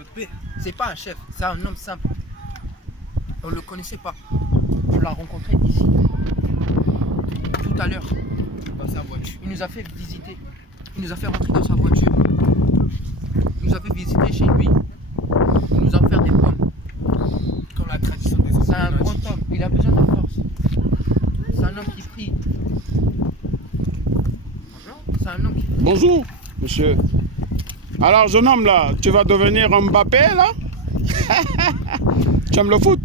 notre père. C'est pas un chef, c'est un homme simple. On ne le connaissait pas. On l'a rencontré ici. Tout à l'heure. Dans sa voiture. Il nous a fait visiter. Il nous a fait rentrer dans sa voiture. Il nous a fait visiter chez lui. Il nous a offert des pommes. Comme la tradition des C'est un anciens. grand homme. Il a besoin de force. C'est un homme qui prie. C'est un homme qui prie. Bonjour, monsieur. Alors, jeune homme, là, tu vas devenir Mbappé, là? Tu aimes le foot?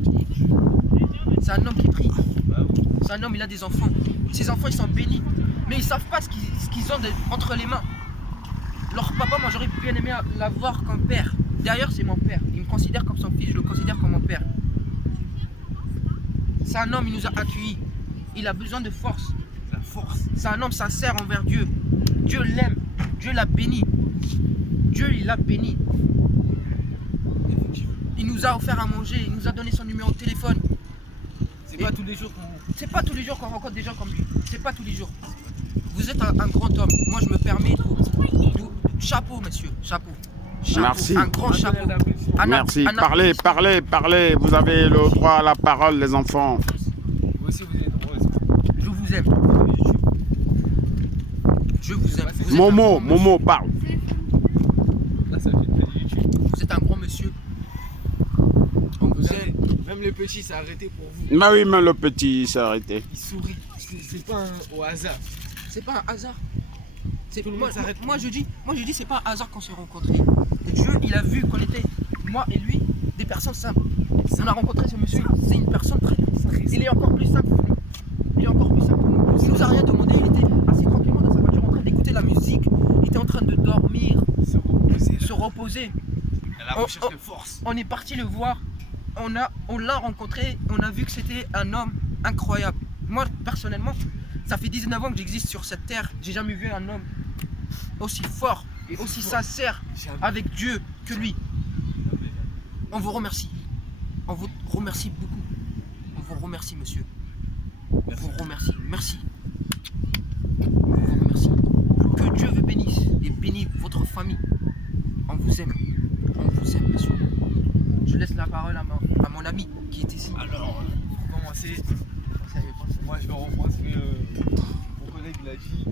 C'est un homme qui prie. C'est un homme, il a des enfants. Ses enfants, ils sont bénis. Mais ils ne savent pas ce qu'ils ont entre les mains. Leur papa, moi, j'aurais bien aimé l'avoir comme père. D'ailleurs, c'est mon père. Il me considère comme son fils. Je le considère comme mon père. C'est un homme, il nous a accueillis. Il a besoin de force. La force. C'est un homme sincère envers Dieu. Dieu l'aime. Dieu l'a béni. Dieu, il l'a béni. Il nous a offert à manger. Il nous a donné son numéro de téléphone. C'est pas tous les jours qu'on... C'est pas tous les jours qu'on rencontre des gens comme lui. C'est pas tous les jours. Vous êtes un grand homme. Moi, je me permets. Chapeau, monsieur. Chapeau. Chapeau. Merci. Un grand chapeau. Merci. Parlez, parlez, parlez. Vous avez le droit à la parole, les enfants. Vous aussi, vous êtes drôle. Je vous aime. Je vous aime. Vous êtes un Momo, grand monsieur. Momo, parle. Là, ça fait de YouTube. Vous êtes un grand monsieur. On vous aime. Même les petits, s'est arrêté pour vous. Bah oui, mais le petit s'est arrêté. Il sourit. C'est pas au hasard. C'est pas un hasard. Tout le Moi, monde s'arrête. moi, je dis, c'est pas un hasard qu'on s'est rencontrés. Dieu, il a vu qu'on était, moi et lui, des personnes simples. On a rencontré ce monsieur, c'est une personne très simple. Il est encore plus simple que nous. Il est encore plus simple que nous. Il nous a rien demandé, il était assis tranquillement dans sa voiture en train d'écouter la musique. Il était en train de dormir, Se reposer. se reposer. À la recherche de force. On est parti le voir, on l'a rencontré, on a vu que c'était un homme incroyable. Moi, personnellement, ça fait 19 ans que j'existe sur cette terre. J'ai jamais vu un homme aussi fort et aussi sincère avec Dieu que lui. On vous remercie. On vous remercie beaucoup. On vous remercie, monsieur. On vous remercie. Merci. On vous remercie. Que Dieu vous bénisse et bénisse votre famille. On vous aime. On vous aime, monsieur. Je laisse la parole à mon ami qui est ici. Alors, pour commencer, moi je vais reprendre ce que mon collègue l'a dit.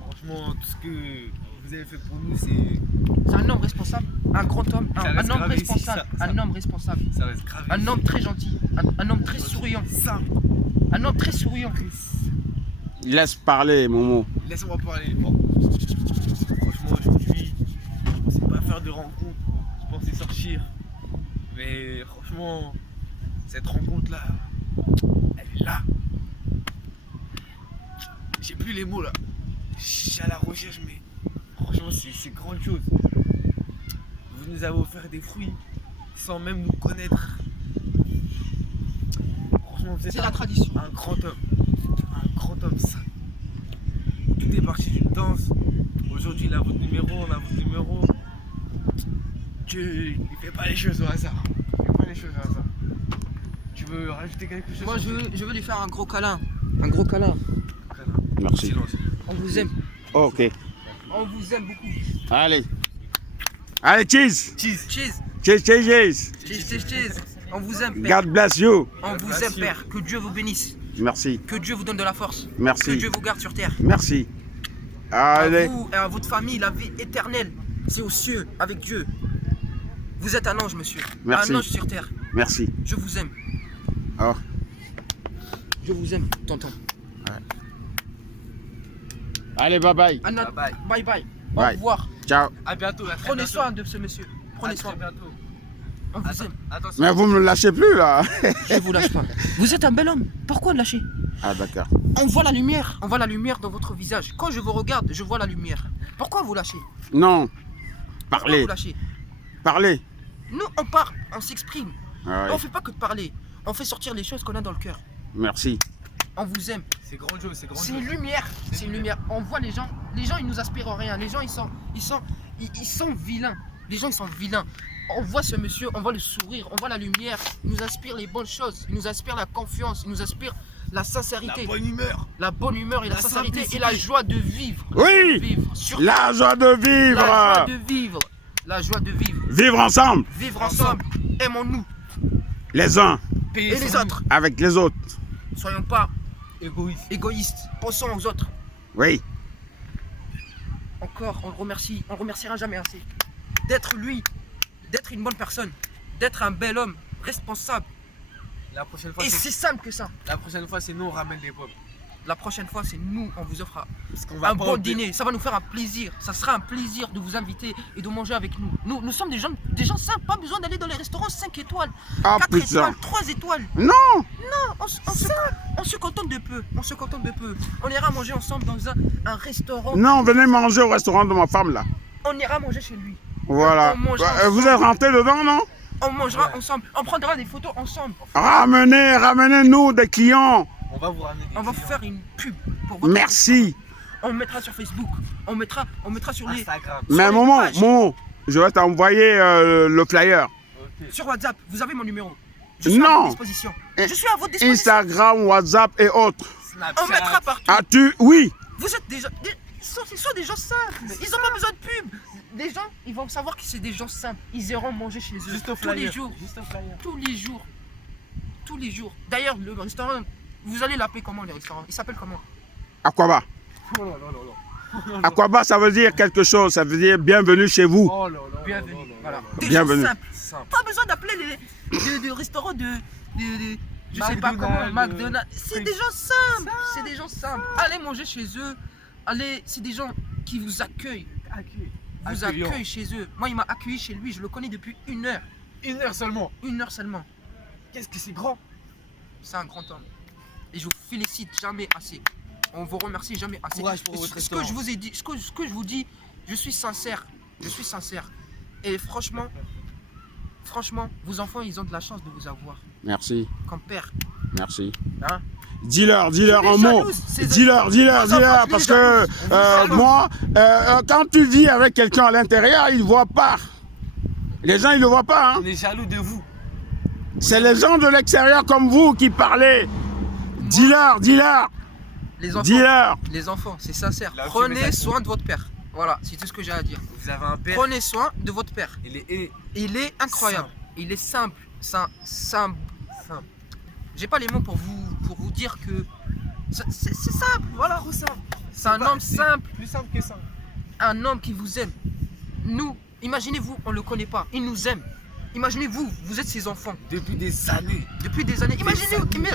Franchement, tout ce que vous avez fait pour nous, C'est un homme responsable, un grand homme, Ça un reste homme gravé ici, responsable, un homme responsable, ça reste grave. un homme très gentil, un homme très souriant, Simple. un homme très souriant. Laisse parler, Momo. Laisse-moi parler. Bon. Franchement, aujourd'hui, je pensais pas faire de rencontre. Je pensais sortir. Mais franchement, cette rencontre-là, elle est là. J'ai plus les mots là. J'ai à la recherche, mais franchement, c'est grandiose. Vous nous avez offert des fruits sans même nous connaître. Franchement, vous êtes C'est la tradition. un grand homme. Un grand homme, ça. Tout est parti d'une danse. Aujourd'hui, il a votre numéro, on a votre numéro. Dieu, il fait pas les choses au hasard. Il fait pas les choses au hasard. Tu veux rajouter quelque chose? Moi, je veux lui faire un gros câlin, un gros câlin. Merci. Silence. On vous aime, Ok. on vous aime beaucoup. Allez. Allez, cheese. Cheese. Cheese, Cheese, cheese, cheese. cheese, cheese, cheese. On vous aime, Père. God bless you. On vous aime, Père. Que Dieu vous bénisse. Merci. Que Dieu vous donne de la force. Que Merci. Dieu vous garde sur terre. Merci. À Allez. vous et à votre famille, la vie éternelle, c'est aux cieux avec Dieu. Vous êtes un ange, monsieur. Merci. Un ange sur terre. Merci. Je vous aime. Oh. Je vous aime, tonton. Allez, bye bye. Anna, Bye bye. bye bye. Au Bye. revoir. Ciao. À bientôt. À très Prenez bientôt. soin de ce monsieur. Prenez À soin. très bientôt. On vous aime. Attention. Mais vous me lâchez plus, là. Je vous lâche pas. Vous êtes un bel homme. Pourquoi lâcher? Ah, d'accord. On voit la lumière. On voit la lumière dans votre visage. Quand je vous regarde, je vois la lumière. Pourquoi vous lâchez? Non. Pourquoi Parlez. vous lâchez? Parlez. Nous, on parle, on s'exprime. Ah On ouais. fait pas que de parler. On fait sortir les choses qu'on a dans le cœur. Merci. On vous aime. C'est grandiose, c'est C'est grandiose. une lumière. C'est une lumière. On voit les gens. Les gens, ils nous aspirent rien. Les gens, ils sont vilains. Les gens, ils sont vilains. On voit ce monsieur, on voit le sourire, on voit la lumière. Il nous inspire les bonnes choses. Il nous inspire la confiance. Il nous inspire la sincérité. La bonne humeur. La bonne humeur et la La sincérité et simplicité. la joie de vivre. Oui. Vivre. Surtout La joie de la vivre. joie de vivre. La joie de vivre. Vivre ensemble, Vivre ensemble. Aimons-nous. les uns Payer Et les sur autres. avec les autres. Soyons pas nous. Égoïste. égoïstes. Pensons aux autres. Oui. Encore, on remerciera jamais assez. D'être lui, d'être une bonne personne, d'être un bel homme, responsable. La prochaine fois, Et c'est simple que ça. la prochaine fois, c'est nous, on ramène des pommes. La prochaine fois, c'est nous, on vous offre Parce qu'on un bon dîner. Ça va nous faire un plaisir. Ça sera un plaisir de vous inviter et de manger avec nous. Nous sommes des gens simples. Pas besoin d'aller dans les restaurants 5 étoiles, Ah 4 putain. étoiles, 3 étoiles. Non. Non, on se contente de peu. On se contente de peu. On ira manger ensemble dans un restaurant. Non, venez manger au restaurant de ma femme là. On ira manger chez lui. Voilà. On mangera Vous êtes rentré dedans, non? On mangera Ouais. ensemble. On prendra des photos ensemble. Ramenez-nous des clients. On va vous ramener des On va clients. faire une pub pour votre Merci. On mettra sur Facebook. On mettra sur les Instagram. Mais les Momo, pages. je vais t'envoyer le flyer. Ok. sur WhatsApp. Vous avez mon numéro. Je suis à Non. votre disposition. Je suis à votre disposition. Instagram, WhatsApp et autres. On mettra partout. As-tu? Oui. Vous êtes ce sont des gens simples. Ils n'ont pas besoin de pub. Les gens, ils vont savoir que c'est des gens simples. Ils iront manger chez eux Juste au tous flyer. les jours. Juste au flyer. Tous les jours. Tous les jours. D'ailleurs, le restaurant, vous allez l'appeler comment le restaurant? Il s'appelle comment? Aquaba. Oh là là là là. Aquaba, ça veut dire quelque chose. Ça veut dire bienvenue chez vous. Oh là là. Bienvenue. là là là Voilà. là. Des Bienvenue. gens simples. Simple. Pas besoin d'appeler les restaurants de je sais pas comment, McDonald's, McDonald's. C'est truc. des gens simples. C'est des gens simples. Allez manger chez eux. Allez, c'est des gens qui vous accueillent. Vous Accueillant. accueillent chez eux. Moi, il m'a accueilli chez lui. Je le connais depuis 1 heure. 1 heure seulement. 1 heure seulement. Qu'est-ce que c'est grand. C'est un grand homme. Et je vous félicite jamais assez. On vous remercie jamais assez. Courage pour Et votre ce que restaurant. je vous ai dit, ce que je vous dis, je suis sincère. Je suis sincère. Et franchement, vos enfants, ils ont de la chance de vous avoir Merci. comme père. Merci. Hein? Dis-leur Je suis un mot. jalouse, ces- Dis-leur, Vos enfants, parce je que suis jalouse. moi, quand tu vis avec quelqu'un à l'intérieur, ils ne voient pas. Les gens, ils ne le voient pas. Hein. On est jaloux de vous. C'est les gens de l'extérieur comme vous qui parlez. Dis-leur, Les enfants, c'est sincère. Là, tu mets Prenez ça soin de votre père. Voilà, c'est tout ce que j'ai à dire. Vous avez un père. Prenez soin de votre père. Il Il est incroyable. Il est simple. Simple. J'ai pas les mots pour vous dire que c'est simple. Voilà, trop simple. c'est un homme simple, Plus simple que ça. un homme qui vous aime. Nous, imaginez-vous, on le connaît pas. Il nous aime. Imaginez-vous, vous êtes ses enfants Depuis des années. depuis des années.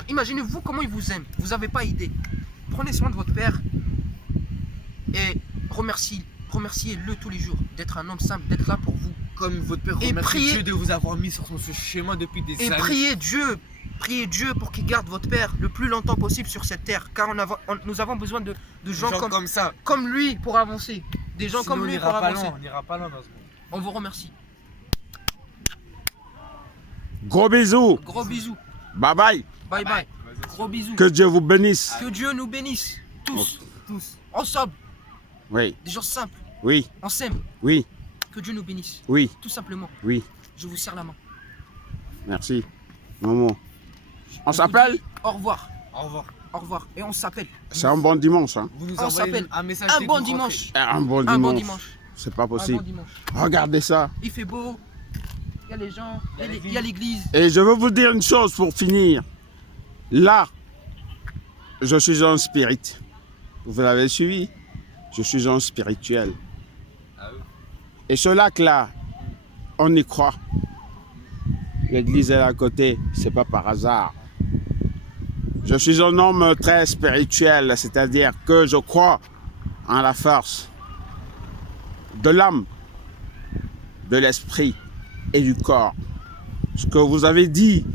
Imaginez-vous comment il vous aime. Vous n'avez pas idée. Prenez soin de votre père et remerciez-le tous les jours d'être un homme simple, d'être là pour vous. Comme votre père Et remercie priez- Dieu de vous avoir mis sur ce chemin depuis des Et années. priez Dieu pour qu'il garde votre père le plus longtemps possible sur cette terre. Car nous avons besoin de gens comme ça. comme lui pour avancer. Des gens Sinon, comme on lui n'ira pour pas avancer. loin. On n'ira pas loin dans ce monde. On vous remercie. Gros bisous. Gros bisous. Bye bye. Bye bye. Vas-y. Gros bisous. Que Dieu vous bénisse. Que Dieu nous bénisse. Tous. Tous. Ensemble. Oui, Des gens simples. oui, On s'aime. oui, Que Dieu nous bénisse. oui, Tout simplement. oui. Je vous serre la main. Merci. Momo. On vous s'appelle? dit Au revoir. Au revoir. Au revoir. Et on s'appelle. C'est un bon dimanche. Hein. Vous nous On envoyez s'appelle un message un dès bon que vous dimanche. Un bon Un bon dimanche. dimanche. C'est pas Un bon possible. dimanche. Regardez ça. Il fait beau. Il y a les gens. Il y a Il y a l'église. Et je veux vous dire une chose pour finir. Là, je suis un spirit. Vous l'avez suivi? Je suis un spirituel. Ah oui. Et ce lac-là, on y croit. L'église est à côté, c'est pas par hasard. Je suis un homme très spirituel, c'est-à-dire que je crois en la force de l'âme, de l'esprit et du corps. Ce que vous avez dit,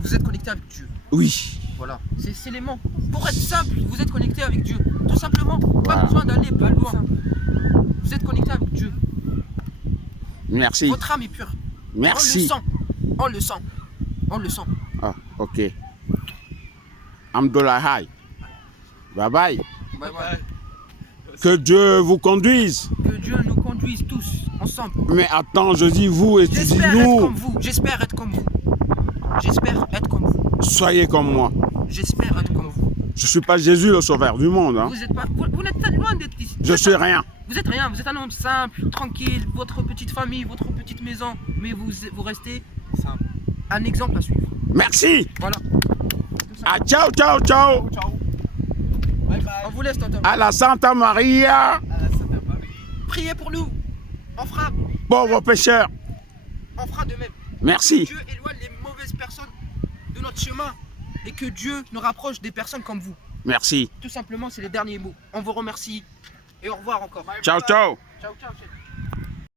Vous êtes connecté avec Dieu. oui, Voilà. C'est les mots. Pour être simple, vous êtes connecté avec Dieu. Tout simplement. Pas Voilà. besoin d'aller plus loin. Vous êtes connecté avec Dieu. merci, Votre âme est pure. On le merci. sent. On le sent. On le sent. Ah, ok. Amdolahai. Bye bye. Bye bye. Que Dieu vous conduise. Que Dieu nous conduise tous ensemble. Mais attends, je dis vous et tu dis J'espère être comme nous. vous. J'espère être comme vous. J'espère être comme vous. Soyez comme moi. J'espère être comme vous. Je ne suis pas Jésus le sauveur du monde. Hein. Vous n'êtes loin d'être ici. Je suis rien. Vous êtes rien, vous êtes un homme simple, tranquille, votre petite famille, votre petite maison, mais vous restez Simple. un exemple à suivre. Merci. Voilà. Ah, ciao, ciao, ciao. Ciao. Bye bye. On vous laisse, tonton. À la Santa Maria, À la Santa Maria. Priez pour nous. On fera pauvres pécheurs. de même. Merci. Dieu éloigne les mauvaises personnes de notre chemin et que Dieu nous rapproche des personnes comme vous. Merci. Tout simplement, c'est les derniers mots. On vous remercie et au revoir encore. Ciao, ciao. Ciao, ciao, chef.